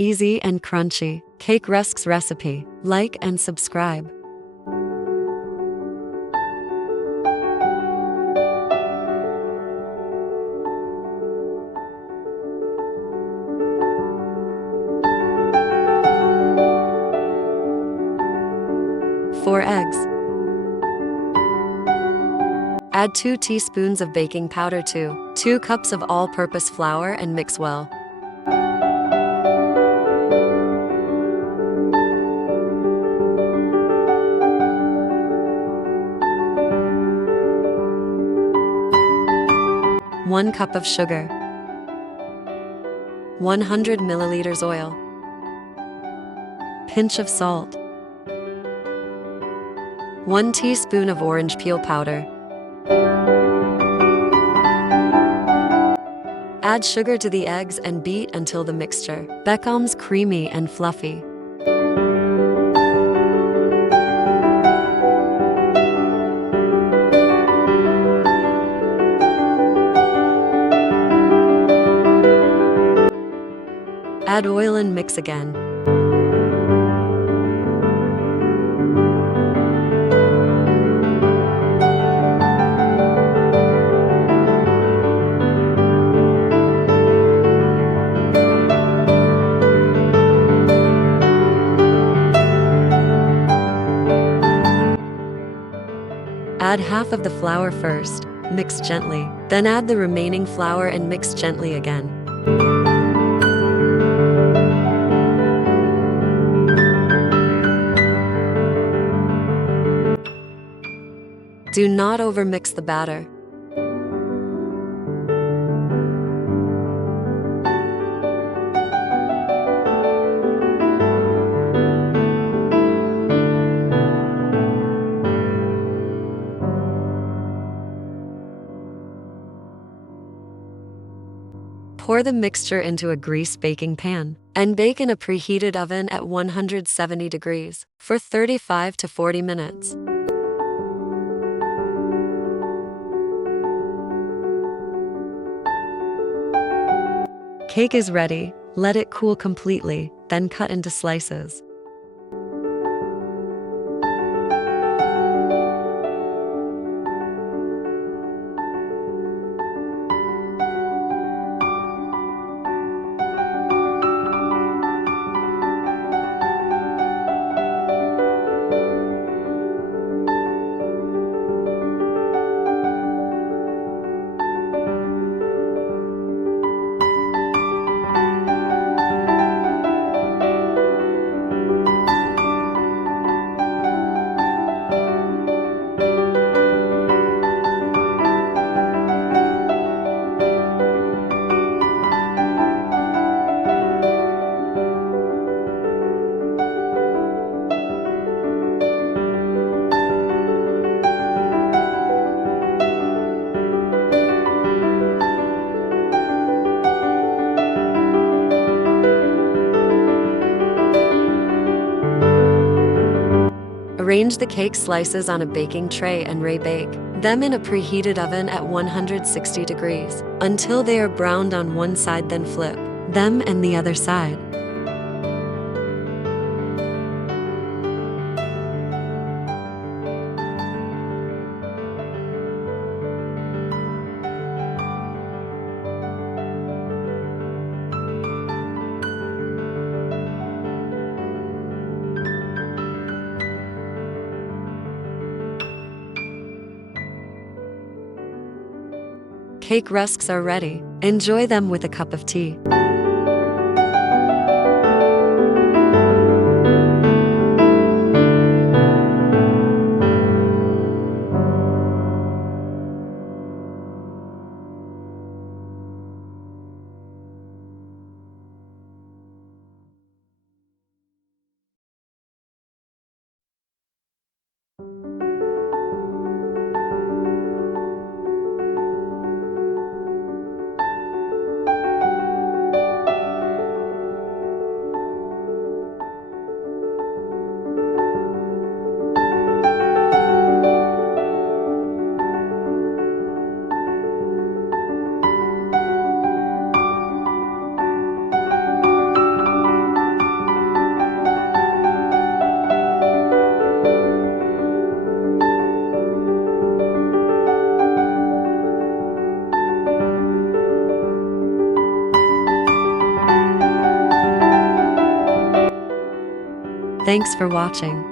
Easy and crunchy. Cake rusks recipe. Like and subscribe. Four eggs. Add 2 teaspoons of baking powder to 2 cups of all-purpose flour and mix well. One cup of sugar. 100 milliliters oil. Pinch of salt. 1 teaspoon of orange peel powder. Add sugar to the eggs and beat until the mixture becomes creamy and fluffy. Add oil and mix again. Add half of the flour first, mix gently, then add the remaining flour and mix gently again. Do not overmix the batter. Pour the mixture into a greased baking pan and bake in a preheated oven at 170 degrees for 35 to 40 minutes. Cake is ready. Let it cool completely, then cut into slices. Arrange the cake slices on a baking tray and rebake them in a preheated oven at 160 degrees until they are browned on one side, then flip them and the other side. Cake rusks are ready. Enjoy them with a cup of tea. Thanks for watching.